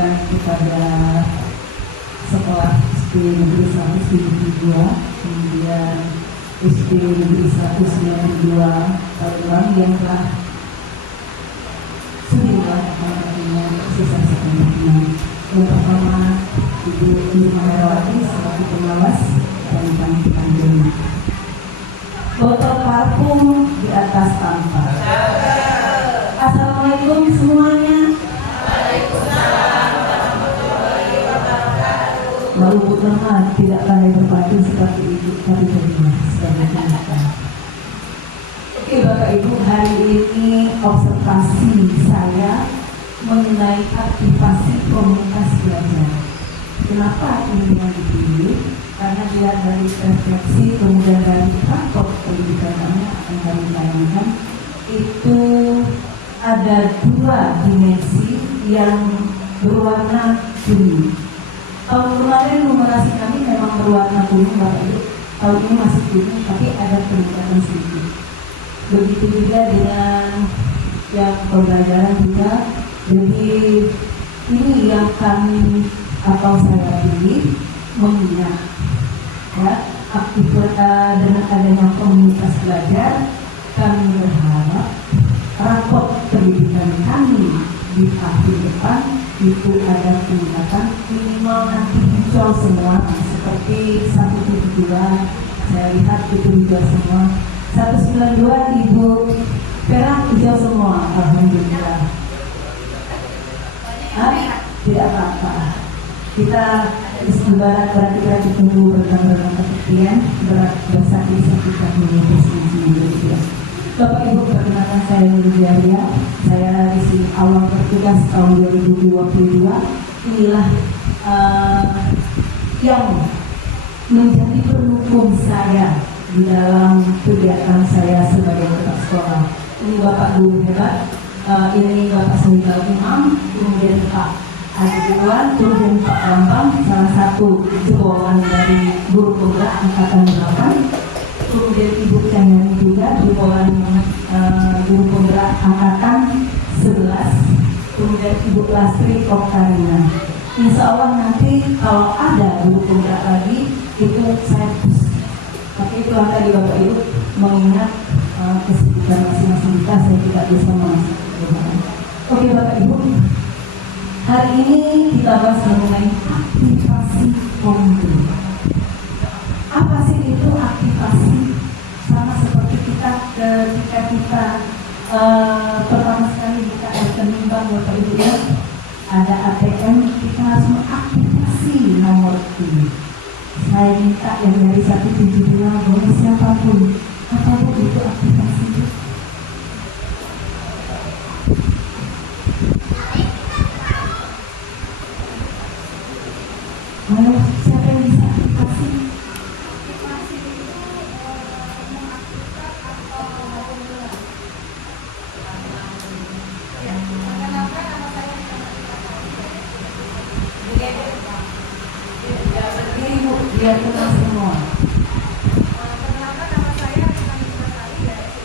perkenalkan kepada sekolah SD Negeri 172, kemudian SD Negeri 192 Palembang yang telah sedilah artinya sisa sepenuhnya. Yang pertama, Ibu Irma Herawati selaku pengawas dan kami panggil. Botol parfum di atas tampar. Assalamualaikum semuanya. Walaupun lemah tidak pandai berbaju seperti ibu, tapi beriman sebagai wanita. Oke Bapak Ibu, hari ini observasi saya mengenai aktivasi komunitas belajar. Kenapa ini yang dipilih? Karena dilihat dari refleksi kemudian dari rapor pendidikan kami akan kami tayangkan, itu ada dua dimensi yang berwarna kuning. Tahun kemarin numerasi kami memang berwarna kuning Bapak Ibu. Tahun ini masih kuning, tapi ada peningkatan sedikit. Begitu juga dengan yang pembelajaran juga. Jadi ini yang kami atau saya pilih mengingat ya, aktivitas dengan adanya komunitas belajar, kami berharap raport pendidikan kami di akhir depan itu ada peningkatan minimal nanti hijau semua seperti 172 saya lihat itu hijau semua, 192 Ibu Perang hijau semua, alhamdulillah. Tidak apa-apa, kita ibarat berarti kita tunggu berenang-berenang kesepian, bersakit-sakitan menuntut sendiri. Bapak Ibu, perkenalkan saya Nurul Jahria. Saya di sini awal bertugas tahun 2022. Inilah yang menjadi pendukung saya di dalam kegiatan saya sebagai kepala sekolah. Ini Bapak Guru hebat, ini Bapak Sahibal Imam, kemudian Pak Adi Dewan, kemudian Pak Bambang, salah satu jebolan dari guru penggerak angkatan 8. Kemudian Ibu Cahyani juga jebolan guru penggerak angkatan 11. Kemudian Ibu Lastri Oktarina. Insya Allah nanti kalau ada guru penggerak lagi itu saya tapi itulah tadi Bapak Ibu mengingat kesibukan masing-masing kita, saya tidak bisa masuk. Oke Bapak Ibu, hari ini kita bahas mengenai aktivasi komunitas. Apa sih itu aktivasi? Sama seperti kita ketika kita pertama sekali buka rekening bank Bapak Ibu ya, ada ATM, kita harus mengaktifasi nomor PIN. Saya minta yang dari 172 boleh siapapun. Apa itu aktivasi itu? Halo, siapa yang bisa aktivasi? Biar kenal semua. Perkenalkan nama saya Nisa Sari dari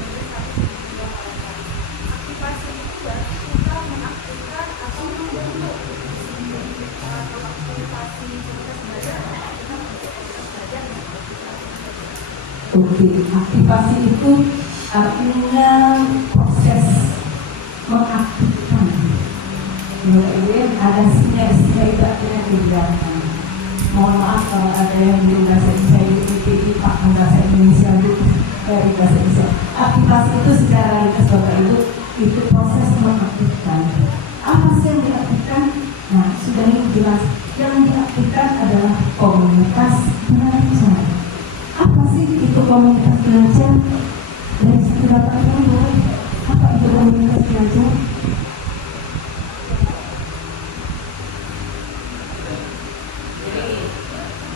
aktivasi itu berarti kita mengaktifkan atau membentuk aktivasi proses belajar. Oke, aktivasi itu artinya proses mengaktifkan. Kemudian ada sinergi itu artinya kegiatan. Mohon maaf kalau ada yang di bahasa Indonesia, Pak bahasa Indonesia dari bahasa Indonesia. Aktivasi itu secara ringkas Bapak Ibu itu proses mengaktifkan. Apa sih yang diaktifkan? Nah, sudah ini jelas. Yang diaktifkan adalah komunitas belajar. Apa sih itu komunitas belajar? Dari situ Bapak Ibu, apa itu komunitas belajar?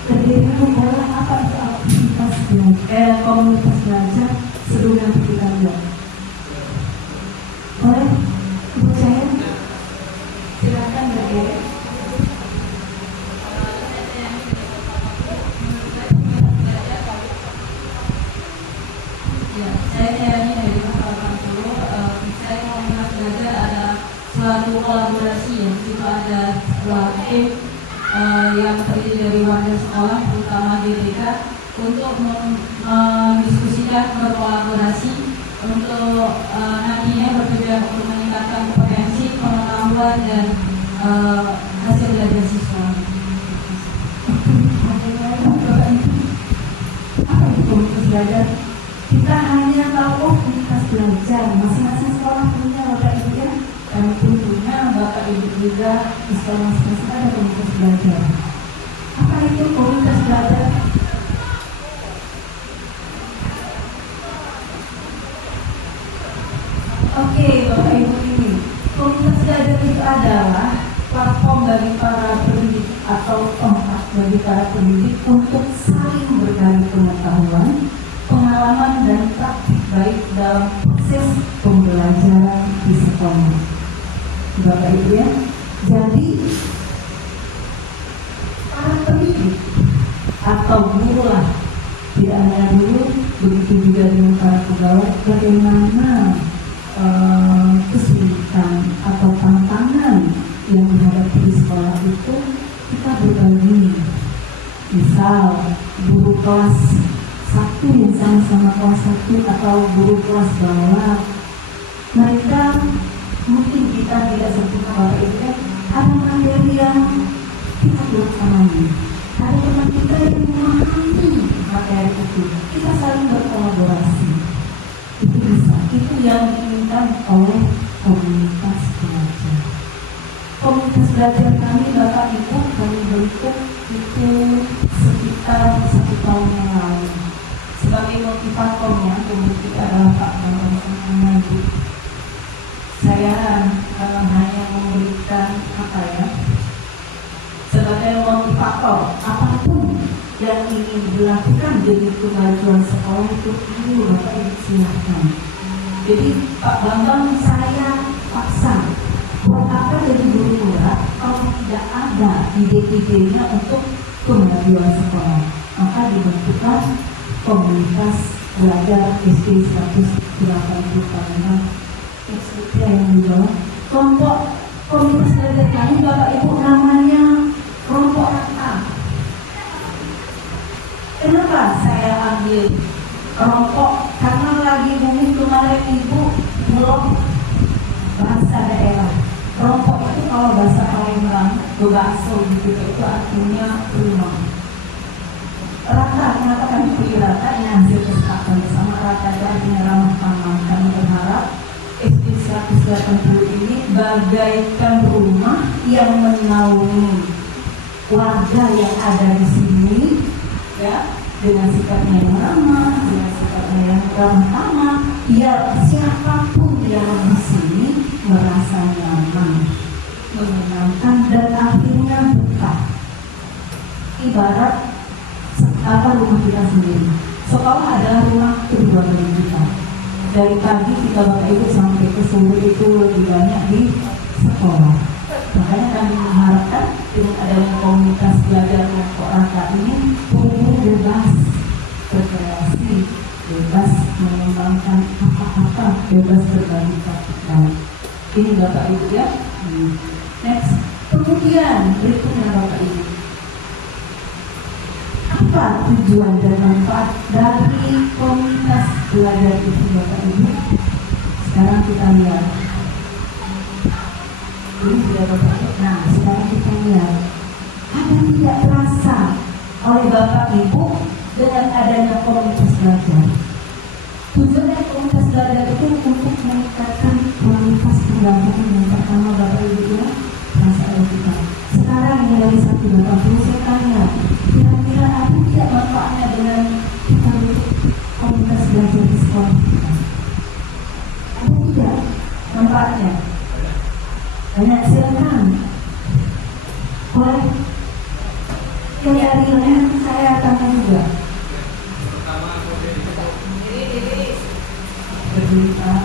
Terdiri adalah apa itu aktivitas belajar, komunitas belajar sebelum nanti kita lihat. Boleh, Ibu saya, silakan berdiri. Ya, saya Tiani dari Kepala Solo. Saya komunitas belajar adalah suatu kolaborasi yang situ ada tim yang terdiri dari warga sekolah, terutama GTK, untuk mendiskusikan, berkolaborasi untuk nantinya bertujuan untuk meningkatkan kompetensi, pengetahuan dan hasil belajar siswa. Apa itu komunitas belajar? Kita hanya tahu komunitas belajar, masing-masing sekolah punya Bapak Ibu ya. Kami pun punya, Bapak Ibu juga di sekolah masing-masing ada komunitas belajar. Apa itu komunitas belajar? Oke, Bapak Ibu, ini komunitas belajar itu adalah platform bagi para pendidik atau tempat bagi para pendidik untuk saling berbagi pengetahuan, pengalaman dan praktik baik dalam proses pembelajaran di sekolah. Bapak Ibu ya, jadi para pendidik atau guru lah, tidak hanya guru, begitu juga dengan para pegawai, bagaimana kesulitan atau tantangan yang dihadapi di sekolah itu kita berbagi. Misal guru kelas 1 yang sama-sama kelas 1 atau guru kelas bawah, mereka mungkin kita tidak sebut Bapak Ibu ya, ada materi yang kita belum pahami, ada teman kita yang memahami materi itu, kita saling berkolaborasi. Itu bisa, itu yang diinginkan oleh komunitas belajar. Komunitas belajar kami Bapak Ibu kami bentuk itu sekitar 1 tahun yang lalu. Sebagai motivatornya, kemudian kita adalah Pak Bambang Sanjaya. Saya hanya memberikan sebagai motivator apapun yang ingin dilakukan demi kemajuan sekolah itu Bapak Ibu silahkan. Jadi Pak Bambang saya paksa, buat apa jadi guru murah kalau tidak ada ide-idenya untuk kemajuan sekolah. Maka dibentukkan komunitas belajar SD 180 seperti yang di bawah. Kelompok komunitas belajar kami Bapak Ibu namanya kelompok rata. Kenapa saya ambil kelompok? Karena lagi booming kemarin Ibu blog bahasa daerah. Kelompok itu kalau bahasa Palembang, bebaso gitu, itu artinya rumah. Rata, kenapa kami pilih rata? Ini hasil kesepakatan bersama. Rata itu artinya ramah tamah. Kami berharap SD 180 ini bagaikan rumah yang menaungi warga yang ada di sini, ya, dengan sikapnya yang ramah, dengan sikapnya yang ramah tamah, biar siapapun yang di sini merasa nyaman, menyenangkan dan akhirnya betah. Ibarat rumah kita sendiri. Sekolah adalah rumah kedua bagi kita. Dari pagi kita Bapak Ibu sampai ke sore itu lebih banyak di sekolah. Makanya kami mengharapkan dengan adanya komunitas belajar kelompok rata ini, guru bebas berkreasi, bebas mengembangkan apa-apa, bebas berbagi praktikal. Ini Bapak Ibu ya. Next. Kemudian berikutnya Bapak Ibu, apa tujuan dan manfaat dari komunitas belajar itu Bapak Ibu? Sekarang kita lihat. Ini sudah Bapak Ibu. Nah, sekarang kita lihat. Ada tidak terasa oleh Bapak Ibu dengan adanya komunitas belajar? Tujuannya komunitas belajar itu untuk meningkatkan kualitas pembelajaran yang pertama Bapak Ibu ya. Terasa oleh kita. Sekarang yang dari 180 saya tanya, kira-kira ada tidak manfaatnya dengan kita bentuk komunitas belajar di sekolah kita? Ada tidak manfaatnya? Banyak, silakan. Boleh? Dari leher saya tanya juga. Berdiri Pak.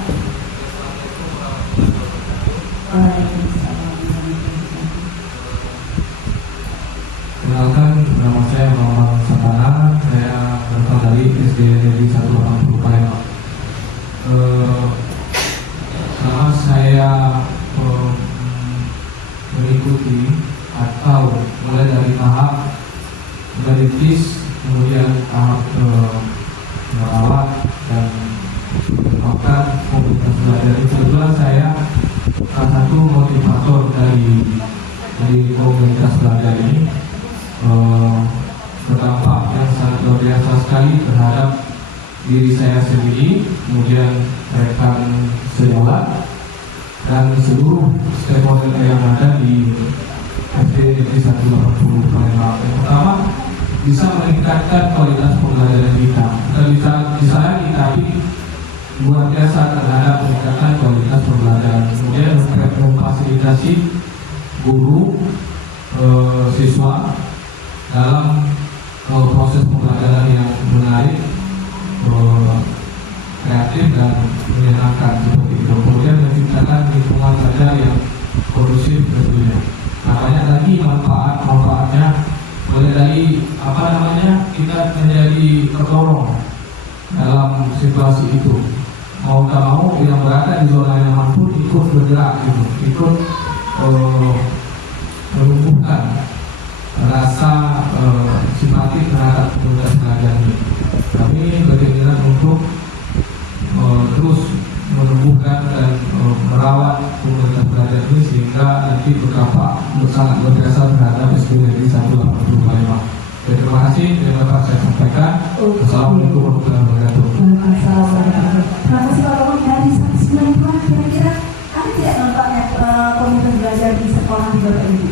Kenalkan, nama saya Muhammad Satana. Saya berasal dari SD Negeri 180 Palembang. Selama saya mengikuti atau mulai dari tahap merintis, kemudian tahap merawat dan mengembangkan komunitas belajar. Kebetulan saya salah satu motivator dari komunitas belajar ini, berdampak yang sangat luar biasa sekali terhadap diri saya sendiri, kemudian rekan sejawat dan seluruh stakeholder yang ada di SD Negeri 180 Palembang. Yang pertama, bisa meningkatkan kualitas pembelajaran kita. Kita bisa lagi, tapi luar biasa terhadap meningkatkan kualitas pembelajaran. Kemudian memfasilitasi guru, siswa dalam proses pembelajaran yang menarik, kreatif dan menyenangkan seperti itu. Kemudian menciptakan lingkungan belajar yang kondusif tentunya. Nah, banyak lagi manfaatnya, mulai dari kita menjadi terdorong dalam situasi itu. Mau tak mau yang berada di zona nyaman pun ikut bergerak gitu, ikut menumbuhkan rasa simpati terhadap komunitas belajar ini. Kami berkeinginan untuk terus menumbuhkan dan merawat komunitas belajar ini sehingga nanti berdampak sangat luar biasa terhadap SD Negeri 180 Palembang. Terima kasih yang dapat saya sampaikan. Assalamualaikum warahmatullahi wabarakatuh. Terima kasih Pak Romo. Dari 190 kira-kira ada tidak nampaknya komunitas belajar di sekolah di Bapak Ibu?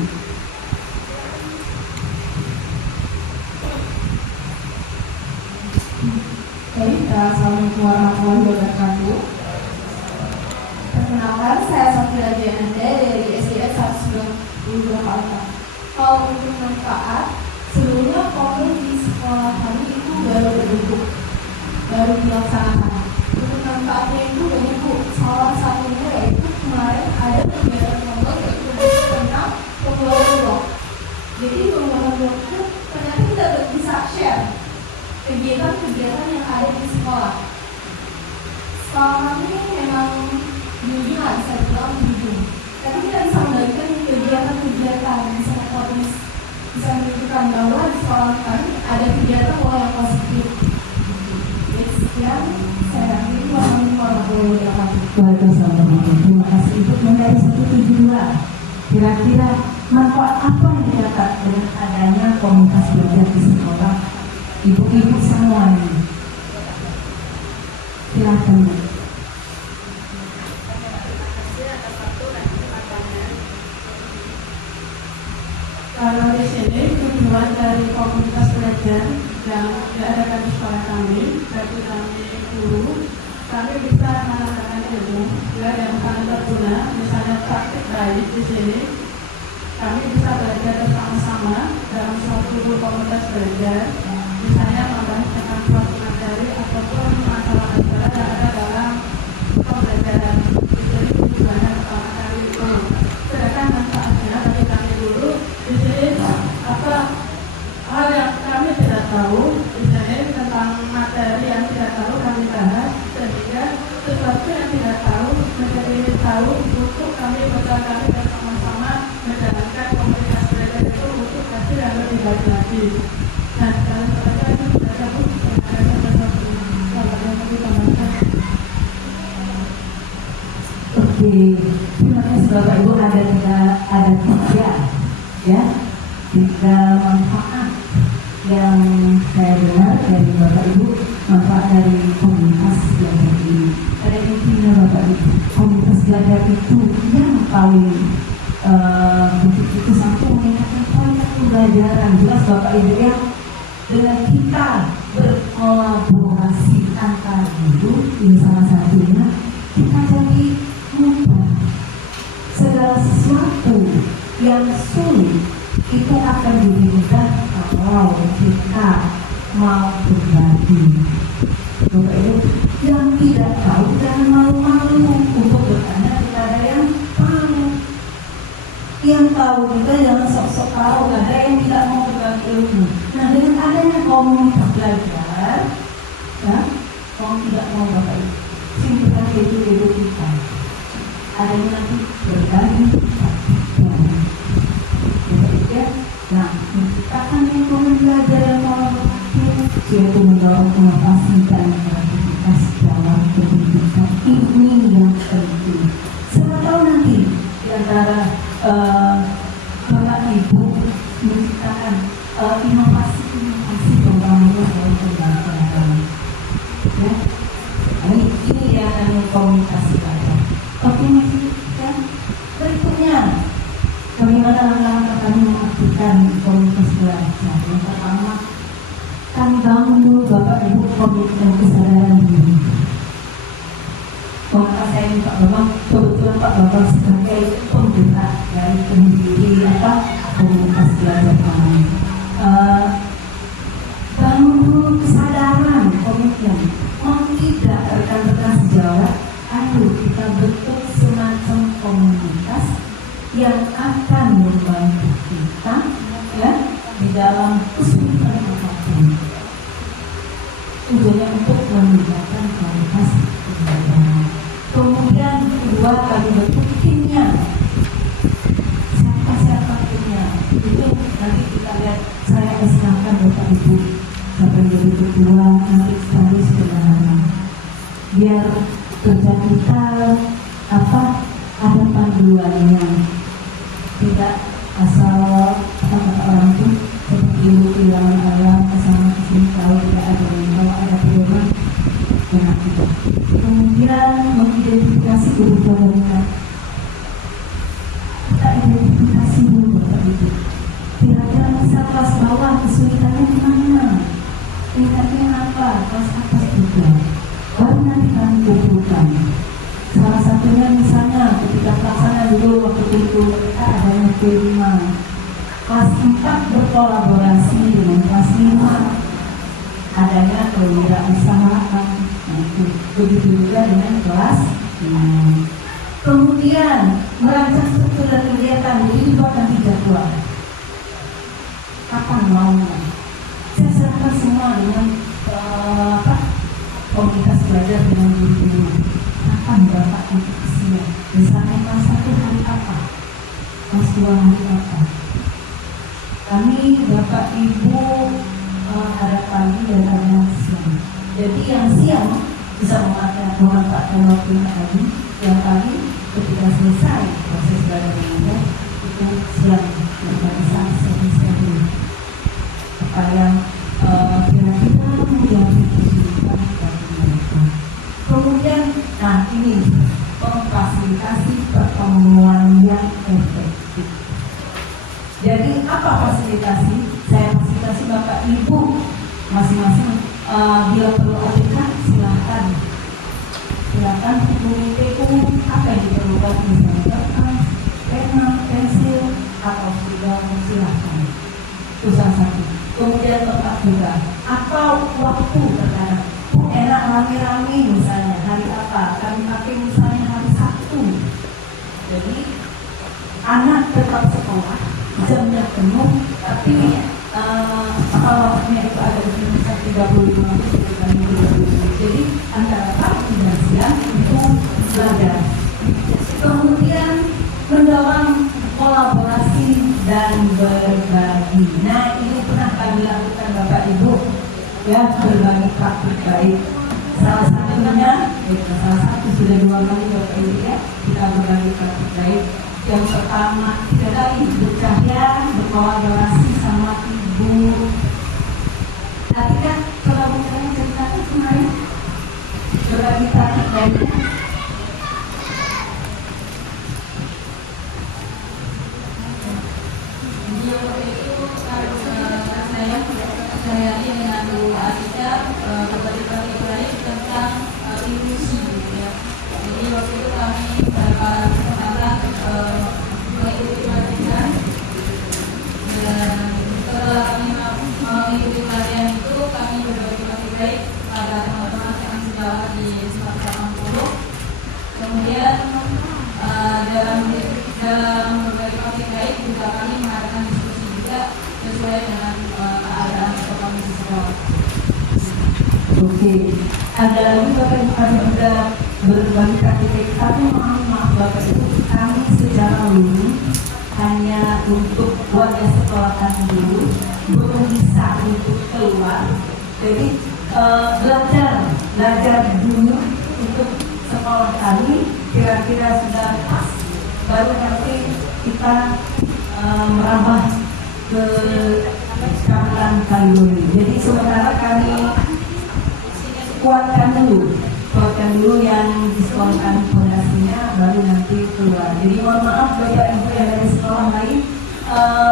Baik, assalamualaikum warahmatullahi wabarakatuh. Perkenalkan, saya Safira Jananda dari SDN 192 Palembang. Kalau untuk manfaat, sebelumnya komplain di sekolah kami itu baru berbentuk, baru dilaksanakan. Untuk manfaatnya itu banyak Bu. Salah satunya yaitu kemarin ada kegiatan kelompok yaitu tentang pembuatan blog. Jadi pembuatan blog itu ternyata kita bisa share kegiatan-kegiatan yang ada di sekolah. Sekolah kami memang bimbingan, saya bilang bimbing. Tapi kita bisa membagikan kegiatan-kegiatan, bisa menunjukkan bahwa di sekolah kami ada kegiatan yang positif. Jadi sekian, saya akhiri. Wassalamualaikum warahmatullahi wabarakatuh. Waalaikumsalam. Terima kasih. Untuk dari 172, kira-kira manfaat apa yang didapat dengan adanya komunitas belajar di sekolah? Ibu-ibu semua ini, silakan. Kalau di sini tujuan dari komunitas belajar yang diadakan di sekolah kami, bagi kami guru, kami bisa mengadakan ilmu yang sangat berguna, misalnya praktik baik di sini. Kami bisa belajar bersama-sama dalam suatu komunitas belajar, misalnya membahas tentang suatu materi ataupun masalah-masalah yang ada dalam pembelajaran. Jadi tujuannya pertama kali itu. Sedangkan manfaatnya bagi kami guru, di sini hal yang kami tidak tahu, misalnya tentang materi yang tidak tahu kami bahas, sehingga sesuatu yang tidak tahu menjadi tahu untuk kami bersama-sama bersama-sama menjalankan komunitas belajar itu untuk hasil yang lebih baik lagi. Nah, kalau saja itu sudah dapat ada sesuatu kalau yang lebih tambahkan. Oke, terima kasih Bapak Ibu. Ada tiga, ya, tiga manfaat yang saya dengar dari Bapak Ibu, manfaat dari komunitas belajar ini. Pada intinya Bapak Ibu, komunitas belajar itu yang paling itu sampai meningkatkan kualitas pembelajaran. Jelas Bapak Ibu ya, dengan kita berkolaborasi antar guru, ini salah satunya, kita jadi mudah. Segala sesuatu yang sulit itu akan jadi mudah kalau kita mau berbagi. Bapak Ibu, yang tidak tahu jangan malu-malu untuk bertanya kepada yang tahu. Yang tahu juga jangan sok-sok tahu. Ada yang tidak mau berbagi ilmu. Nah, dengan adanya komunitas belajar, ya, mau tidak mau Bapak Ibu, simpulkan hidup kita. Ada yang nanti berbagi, Nah, menciptakan lingkungan belajar yang kolaboratif, yaitu mendorong inovasi dan kreativitas dalam pendidikan. Ini yang penting. Siapa tahu nanti di antara Bapak Ibu menciptakan inovasi pembangunan dalam pembelajaran. Ya, ini yang komunikasi belajar. Oke, masih kan berikutnya. Bagaimana langkah-langkah kami mengaktifkan komunitas belajar? Yang pertama, kami bangun dulu Bapak Ibu komitmen kesadaran diri. Maka saya minta Bapak, kebetulan Pak Bapak sebagai penggerak dari pendiri komunitas belajar kami. Bangun dulu kesadaran komitmen. Mau tidak rekan-rekan sejawat, ayo kita bentuk semacam komunitas yang akan membantu kita ya di dalam kesulitan apapun. Tujuannya untuk meningkatkan kualitas pembelajaran. Kemudian kedua, kami bentuk timnya. Siapa timnya? Itu nanti kita lihat. Saya silakan Bapak Ibu sampai jadi ketua nanti sekali sederhana. Biar kerja kita ada panduannya. Tidak asal kata orang itu seperti ibu kehilangan ayam kesana kesini kalau tidak ada kalau ada pedoman enak itu. Kemudian mengidentifikasi kebutuhan mereka. Kita identifikasi dulu Bapak Ibu. Kira-kira bisa kelas bawah kesulitannya di mana? Tingkatnya apa? Kelas atas juga. Baru nanti kami kumpulkan. Salah satunya misalnya ketika pelaksanaan dulu waktu itu kita adanya P5. Kelas 4 berkolaborasi dengan kelas 5 adanya kewirausahaan. Nah, itu begitu juga dengan kelas 6. Kemudian merancang struktur dan kegiatan, jadi dibuat nanti jadwal. Kapan maunya? Saya serahkan semua dengan komunitas belajar dengan guru-guru. Kapan Bapak untuk siap? Misalnya kelas 1 hari apa? Kelas 2 hari apa? Kami Bapak Ibu ada pagi dan ada siang. Jadi yang siang bisa memanfaatkan waktu yang tadi. Yang pagi ketika selesai proses belajar mengajar itu siang kita bisa selesai. Apa yang kira-kira menjadi kesulitan bagi mereka. Kemudian, nah ini memfasilitasi pertemuan yang efektif. Jadi apa fasilitasi? Saya fasilitasi Bapak Ibu masing-masing bila perlu APK silakan hubungi PU apa yang diperlukan misalnya kertas, pena, pensil atau sudah silakan. Itu salah satu. Kemudian tempat juga atau waktu terkadang enak rame-rame misalnya hari apa kami pakai misalnya hari Sabtu. Jadi anak tetap sekolah jamnya penuh tapi waktunya itu ada di misal 35 menit jadi antara pagi dan siang itu belajar. Kemudian mendorong kolaborasi dan berbagi. Nah ini pernah kami lakukan Bapak Ibu ya, berbagi praktik baik. Salah satu sudah 2 kali Bapak Ibu ya kita berbagi praktik baik. Yang pertama kita tadi bercahaya berkolaborasi sama Ibu. Tadi kan coba bicara ceritakan kemarin berbagi praktik baik. Saya dengan Bu Atika berbagi praktik baik tentang inklusi ya. Jadi waktu itu kami para kesempatan mengikuti pelatihan dan setelah kami mengikuti pelatihan itu kami berbagi praktik baik pada teman-teman yang sejawat di 180. Kemudian dalam berbagi praktik baik juga kami mengadakan diskusi juga sesuai dengan keadaan atau kondisi sekolah. Oke, ada lagi Bapak Ibu kami sudah berbagi praktik, tapi maaf Bapak Ibu kami secara umum hanya untuk warga sekolah kami dulu, belum bisa untuk keluar. Jadi belajar dulu untuk sekolah kami kira-kira sudah pas, baru nanti kita merambah ke Kecamatan Kaliwuri. Jadi sementara kami kuatkan dulu yang disekolahkan fondasinya, baru nanti keluar. Jadi mohon maaf Bapak Ibu yang dari sekolah lain,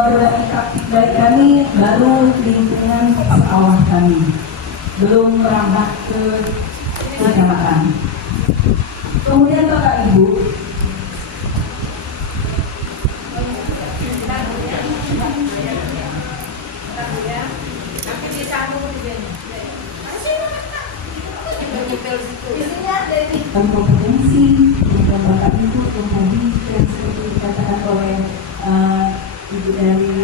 berbagi praktik baik kami baru lingkungan sekolah kami, belum merambah ke kecamatan. Kemudian Bapak Ibu, kompetensi untuk Bapak Ibu yang tadi dan seperti dikatakan oleh Ibu dari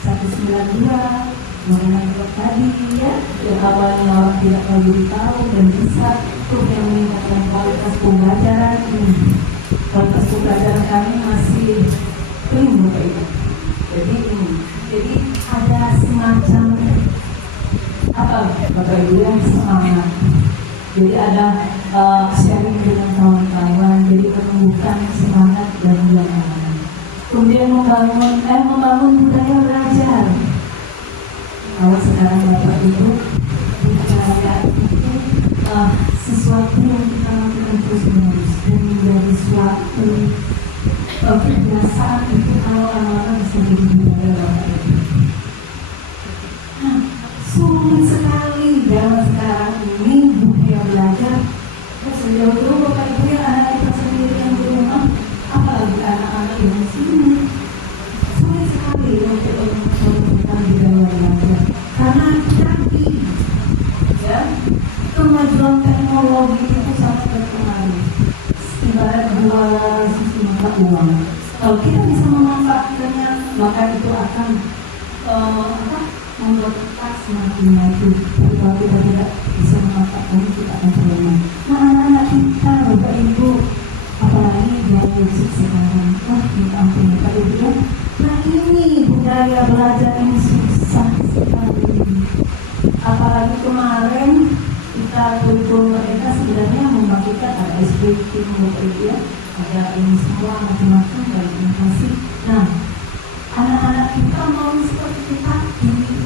192 mengenai blog tadi ya, yang awalnya orang tidak perlu tahu dan bisa tuh yang meningkatkan kualitas pembelajaran ini. Kualitas pembelajaran kami masih belum Bapak Ibu. Jadi ada semacam apa Bapak Ibu yang semangat. Jadi ada sharing dengan kawan-kawan, jadi menumbuhkan semangat dan yang kemudian membangun budaya belajar. Kalau sekarang Bapak Ibu, budaya itu sesuatu yang kita lakukan terus-menerus dan menjadi suatu kebiasaan itu kalau lama-lama bisa jadi budaya Bapak Ibu. Nah, sulit sekali dalam sekarang ini budaya belajar. Sejauh itu Bapak Ibu yang anak kita sendiri yang di rumah, apalagi anak-anak yang di sini, sulit sekali untuk menentukan budaya belajar. Karena tadi, ya, kemajuan teknologi itu sangat berpengaruh. Ibarat dua sisi mata uang. Kalau kita bisa memanfaatkannya, maka itu akan membuat kita semakin maju. Tapi kalau kita tidak bisa memanfaatkannya, kita akan terlena. Nah, anak-anak kita, Bapak Ibu, apalagi dari sekarang, minta ampun Bapak Ibu ya. Nah, ini budaya belajar ini susah sekali. Apalagi kemarin kita kurikulum mereka sebenarnya membagikan ada SPT Bapak Ibu ya, ada ini semua macam-macam dan inovasi. Nah, anak-anak kita mau seperti kita,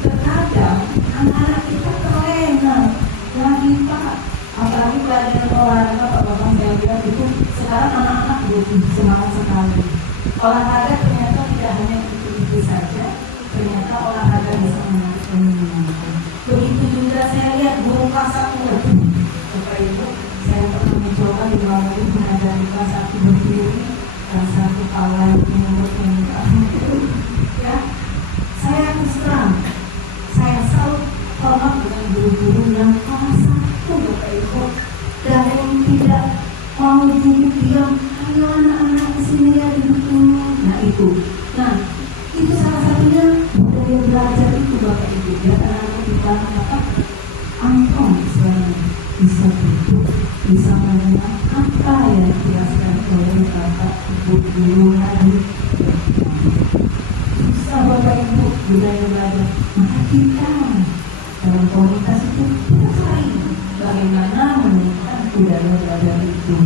terkadang anak-anak kita terlena lagi Pak, apalagi pelajaran olahraga Pak Bapak saya lihat itu sekarang anak-anak butuh semangat sekali. Olahraga ternyata tidak hanya itu saja, ternyata olahraga bisa menyenangkan. Begitu juga saya lihat guru kelas 1 Bapak Ibu, saya pernah mencoba di bawah itu mengajar di kelas 1 berdiri dan satu kawan menyebut ya, saya terus terang, saya selalu hormat dengan guru-guru yang kelas 1 Bapak Ibu, dan yang tidak mau duduk diam, ayo anak-anak kesini ya duduk dulu. Nah itu salah satunya budaya belajar itu Bapak Ibu ya, anak-anak kita apa angkong sebenarnya bisa duduk, bisa mendengar apa yang dijelaskan oleh Bapak Ibu guru tadi. Bisa Bapak Ibu budaya belajar, maka kita dalam komunitas itu kita saling bagaimana meningkatkan budaya belajar itu.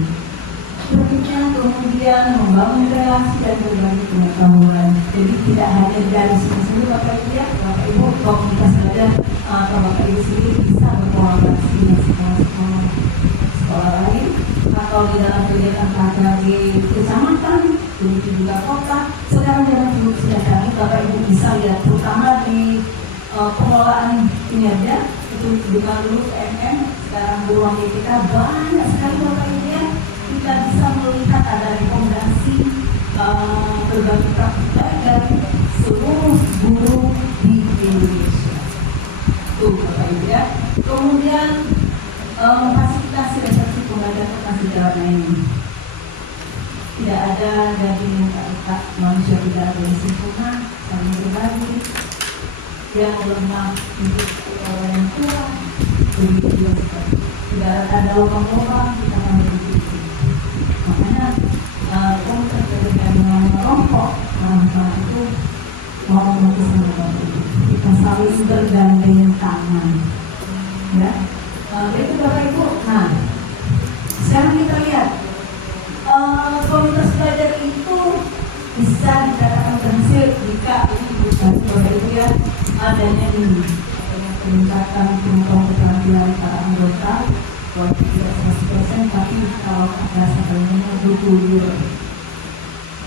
Berikutnya kemudian membangun relasi dan berbagi pengetahuan. Jadi tidak hanya dari sini Bapak Ibu ya, Bapak Ibu komunitas belajar atau Bapak Ibu sendiri bisa berkolaborasi dengan sekolah lain atau di dalam kegiatan KKG kecamatan, begitu juga kota. Sekarang dalam sudah kami Bapak Ibu bisa lihat terutama di pengelolaan kinerja itu dengan dulu MM, sekarang ruang kita banyak sekali Bapak Ibu ya. Kita bisa melihat ada rekomendasi berbagai praktik dari seluruh guru di Indonesia. Tuh Bapak Ibu ya. Kemudian fasilitasi resepsi pembelajaran sejarah ini. Tidak ada dari muka manusia tidak ada yang sempurna, saling berbagi. Yang lemah untuk orang yang tua, begitu juga tidak ada lubang-lubang kita harus begitu. Makanya komunitas dengan merokok, nah itu mau memutuskan Bapak Ibu. Kita saling bergandeng tangan, ya. Itu Bapak Ibu. Nah, sekarang kita lihat komunitas belajar itu bisa dikatakan berhasil jika ini bukan Bapak Ibu ya, adanya ini peningkatan keterampilan para anggota walaupun tidak 100%, tapi kalau ada sebenarnya guru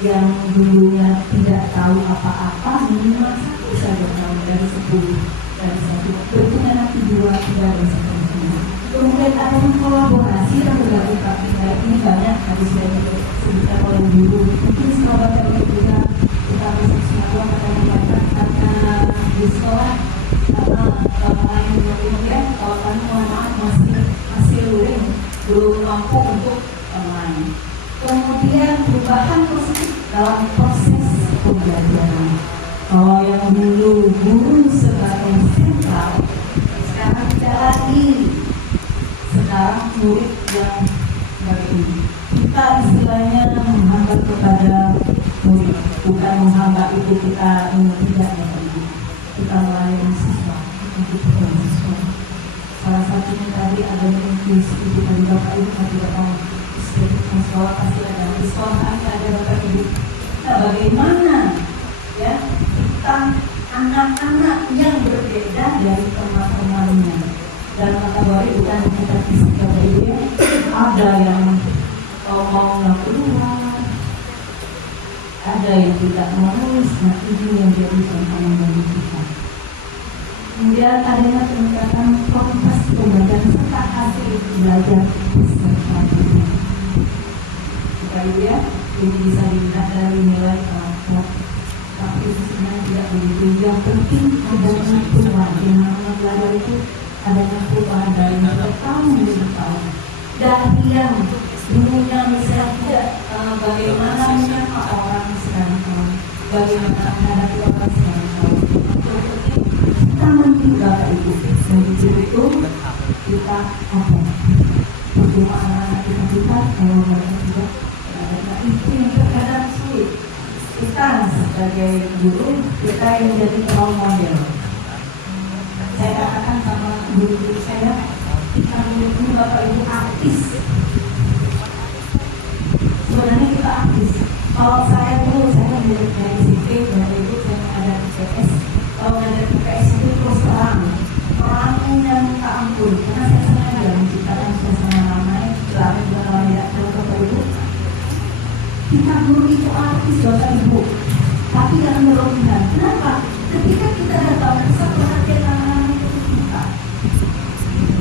yang dulunya tidak tahu apa-apa minimal satu saja tahu dari 10 dari satu berikutnya nanti 2, 3 dan seterusnya. Kemudian ada kolaborasi dan berbagai praktik baik ini banyak tadi sudah disebutkan oleh guru. Mungkin sekolah Bapak juga kita bisa semua karena di sekolah lain kemudian kalau kami mohon maaf masih luring belum mampu untuk online. Kemudian perubahan positif dalam proses pembelajaran. Kalau yang dulu guru sebagai sentral, sekarang tidak lagi. Sekarang murid yang bagi kita istilahnya menghambat kepada murid, bukan menghambat itu kita tidak ya. Kita melayani siswa, kita siswa. Salah satunya tadi ada inklusi itu tadi Bapak Ibu kan tidak tahu di sekolah pasti ada di sekolah ada Bapak Ibu. Nah, bagaimana ya kita anak-anak yang berbeda dari teman-temannya dalam kategori bukan kita fisik Bapak Ibu ya, ada yang mau nggak keluar, ada yang tidak menulis, nah ini yang jadi tantangan bagi kita. Kemudian adanya peningkatan kualitas pembelajaran serta hasil belajar peserta didik. Kita lihat ya, ini bisa dilihat dari nilai rapor, tapi sebenarnya tidak begitu. Yang penting adanya perubahan. Yang namanya belajar itu adanya perubahan dari tahun ke tahun. Dari yang dulunya misalnya tidak bagaimana menyapa orang sekarang, bagaimana menghadapi orang sekarang. Kita mending Bapak Ibu, menuju itu kita apa? Berdoa anak-anak kita kalau mereka tidak berada itu yang terkadang sulit. Kita sebagai guru kita yang menjadi role model. Saya katakan sama guru-guru saya, kita menjadi Bapak Ibu artis. Sebenarnya kita artis. Kalau saya dulu saya menjadi dari sipil, dari ibu saya ada PS. Kalau dari PS itu terus terang dan minta ampun. Karena saya sengaja menciptakan suasana ramai, ramai bukan orang tidak tahu Bapak Ibu. Kita guru itu artis Bapak Ibu, tapi jangan berlebihan. Kenapa? Ketika kita datang bisa perhatian anak-anak itu kita.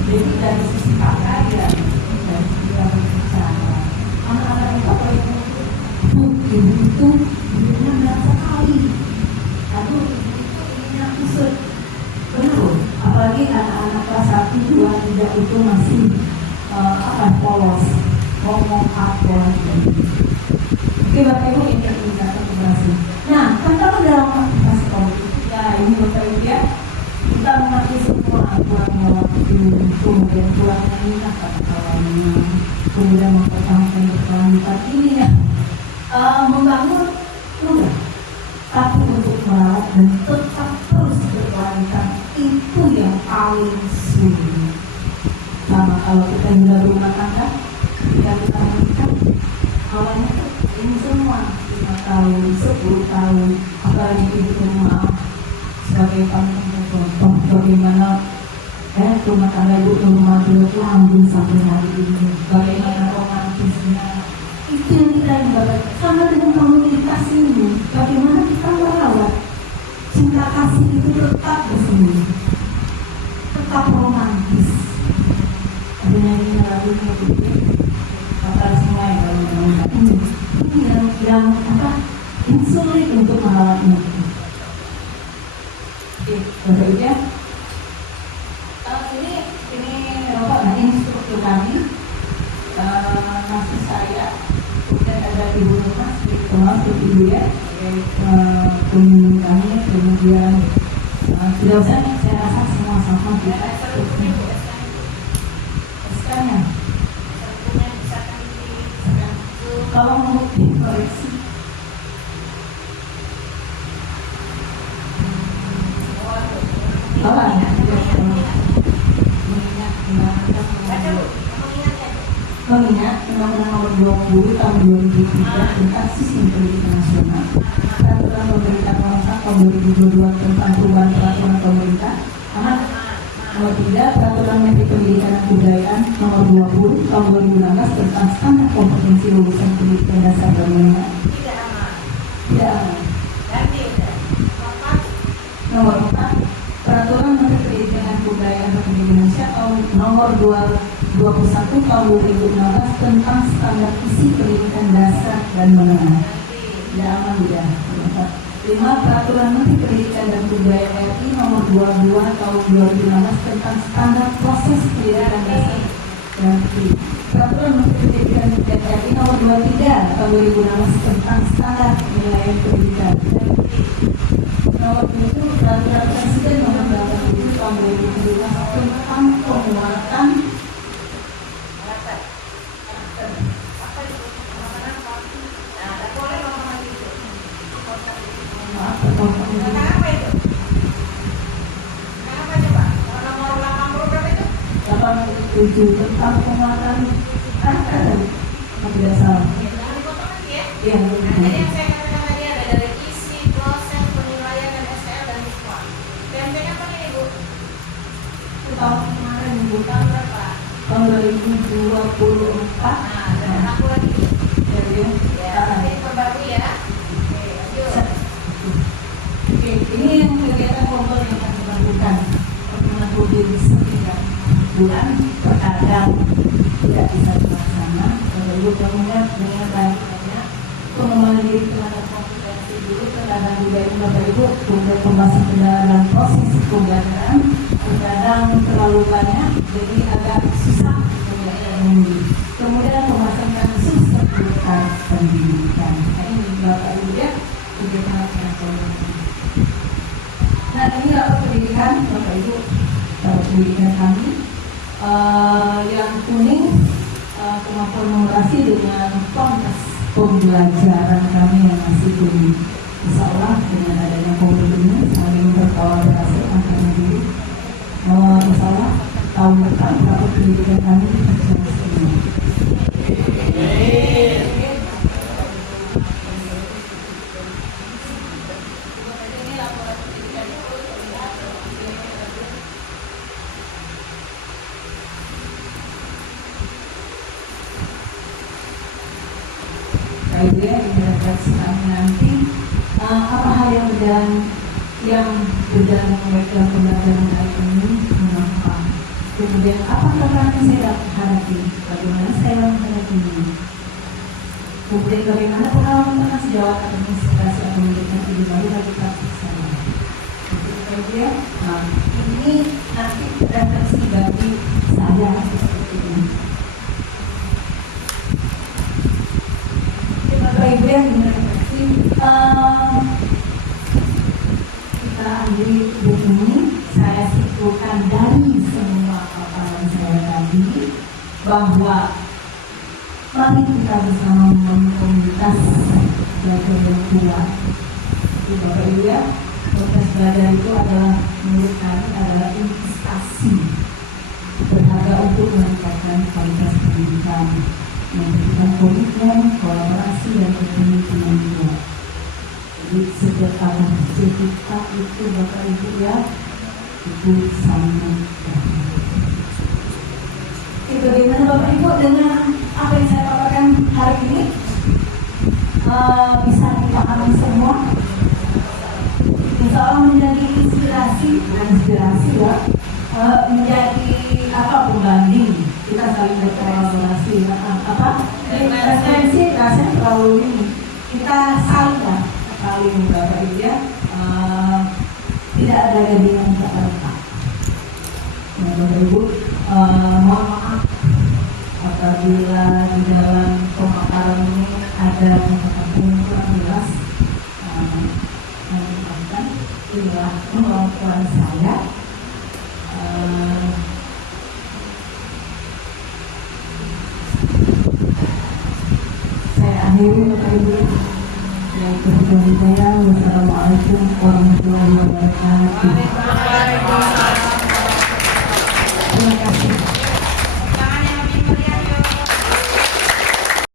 Jadi dari sisi pakaian, dari sisi berbicara, anak-anak itu Bapak Ibu itu hidupnya berat sekali. Aduh, ini kusut. Benar, apalagi anak-anak kelas 1, 2, 3 itu masih polos, ngomong apa. Oke Bapak Ibu, ini indikator keberhasilan. Nah, tantangan dalam aktivitas politik ya ini Bapak Ibu ya, kita mengerti semua aturan waktu, kemudian pulangnya minta kata-katanya, kemudian mempertahankan berkelanjutan ini ya. Membangun mudah, tapi untuk merawat dan tetap terus berkelanjutan itu yang paling sulit. Sama kalau kita juga rumah tangga, ketika kita menikah, awalnya ini semua 5 tahun, 10 tahun, apalagi ibu rumah sebagai contoh bagaimana rumah tangga ibu rumah lanjut sampai hari ini, bagaimana romantisnya. Itu yang kita ingat sama dengan komunitas ini. Bagaimana kita merawat cinta kasih itu tetap bersemi, tetap romantis. Ada nyanyinya lagunya begitu. Kata semua yang kalau ini yang apa? Yang sulit untuk merawatnya. Oke, Bapak Ibu ya. Ini Bapak, nah ini struktur kami. Masih saya. Kemudian ada ibu rumah, termasuk ibu ya, pemimpin kami, kemudian tidak usah saya rasa semua sama kita. SK-nya, kalau mau dikoreksi, Mengingat Undang-Undang Nomor 20 Tahun 2003 tentang Sistem Pendidikan Nasional, Peraturan Pemerintah Nomor 1 Tahun 2022 tentang perubahan peraturan pemerintah, Nomor 3 Peraturan Menteri Pendidikan dan Kebudayaan Nomor 20 Tahun 2016 tentang standar kompetensi lulusan pendidikan dasar dan menengah. Tidak aman. Nomor 4 Peraturan Menteri Pendidikan dan Kebudayaan Republik Indonesia Nomor 21 Tahun 2016 tentang standar isi pendidikan dasar dan menengah. Tidak aman tidak. 5 Peraturan Menteri Pendidikan dan Kebudayaan RI Nomor 22 Tahun 2016 tentang standar proses pendidikan dasar dan menengah. Peraturan Menteri Pendidikan dan Kebudayaan RI Nomor 23 Tahun 2016 tentang standar penilaian pendidikan. Nomor 7 Peraturan Presiden Nomor 87 Tahun 2017 tentang penguatan tentang penguatan tidak salah. Ya, Jadi yang saya katakan tadi ada dari isi, proses, penilaian, dan SL dan semua. PMT apa nih Ibu? tahun kemarin Bu, Tahun berapa? tahun 2024. Nah, dan aku lagi. Ya, ya. Ya, ini perbarui ya. Oke, lanjut. Oke, ini yang kegiatan kelompok yang akan dilakukan pertemuan rutin setiap bulan, terkadang tidak bisa terlaksana. Kalau Ibu kemudian dengan baiknya pengembangan diri terhadap kompetensi dulu, terkadang juga ini Bapak Ibu untuk pembahasan kendala dan proses pembelajaran terkadang terlalu banyak, jadi agak susah untuk kemudian pembahasan kasus seputar pendidikan. Nah, ini Bapak Ibu ya, kegiatan pendidikan. Nah, ini rapat pendidikan Bapak Ibu, rapat pendidikan kami yang kuning kemampuan numerasi dengan kontes pembelajaran kami yang masih kuning. Insya Allah dengan adanya COVID ini saling berkolaborasi antara diri. Insya Allah tahun depan rapat pendidikan kami berjalan semua. Idea interaksi kami nanti apa hal yang berjalan baik dalam pembelajaran hari ini mengapa, kemudian apa tantangan yang saya hadapi, bagaimana saya menghadapi ini, kemudian bagaimana pengalaman sejauh administrasi atau memberikan ide baru bagi praktik saya. Jadi ini nanti refleksi bagi saya seperti ini. Bapak Ibu yang direfleksi, kita ambil buku ini, saya simpulkan dari semua paparan saya tadi bahwa mari kita bersama membangun komunitas belajar yang kuat. Itu Bapak Ibu ya, komunitas belajar itu adalah menurut kami adalah investasi berharga untuk meningkatkan kualitas pendidikan, memberikan komitmen, kolaborasi dan kepemimpinan juga. Jadi setiap tahun sertifikat itu Bapak Ibu ya, itu sangat baik. Bagaimana Bapak Ibu dengan apa yang saya paparkan hari ini? Bisa dipahami semua? Insya Allah menjadi inspirasi ya, menjadi apa pembanding, kita saling berkolaborasi, referensi rasanya terlalu ini, kita saling Bapak Ibu ya, tidak ada yang tak retak. Ya, Bapak Ibu, mohon maaf apabila di dalam pemaparan ini ada kata-kata yang kurang jelas. Inilah kemampuan saya. Saya akhiri Bapak Ibu. Wassalamualaikum warahmatullahi wabarakatuh.